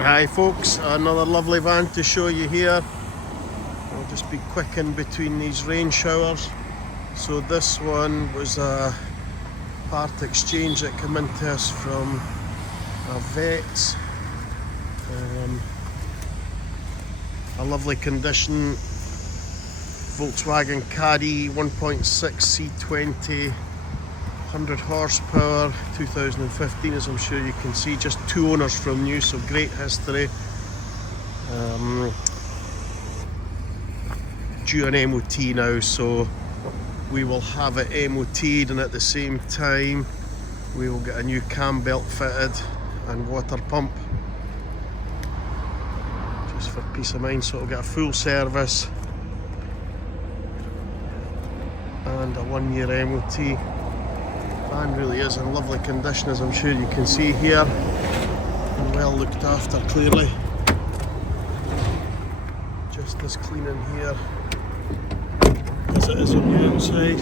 Hi folks, another lovely van to show you here. I'll just be quick in between these rain showers. So this one was a part exchange that came into us from a vet. A lovely condition Volkswagen Caddy 1.6 C20, 100 horsepower, 2015, as I'm sure you can see. Just 2 owners from new, so great history. Due an MOT now, so we will have it MOT'd, and at the same time we will get a new cam belt fitted and water pump, just for peace of mind. So it'll get a full service and a 1-year MOT. Van really is in lovely condition, as I'm sure you can see here, and well looked after clearly. Just as clean in here as it is on the outside.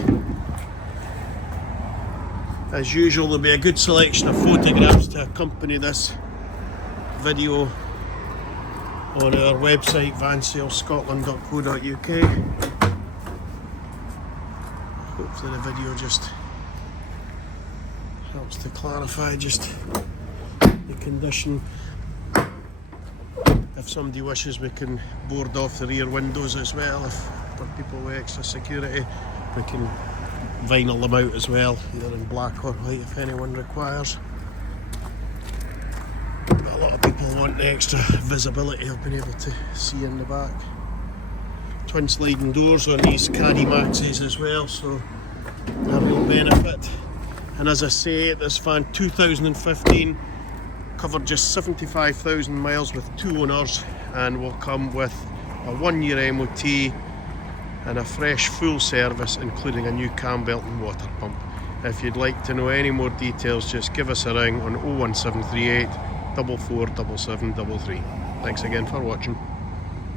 As usual, there'll be a good selection of photographs to accompany this video on our website, vansalescotland.co.uk. Hopefully the video just helps to clarify just the condition. If somebody wishes, we can board off the rear windows as well. If for people with extra security, we can vinyl them out as well, either in black or white if anyone requires. But a lot of people want the extra visibility of being able to see in the back. Twin sliding doors on these Caddy Maxis as well, so a real benefit. And as I say, this van 2015, covered just 75,000 miles with 2 owners, and will come with a 1-year MOT and a fresh full service, including a new cam belt and water pump. If you'd like to know any more details, just give us a ring on 01738 447733. Thanks again for watching.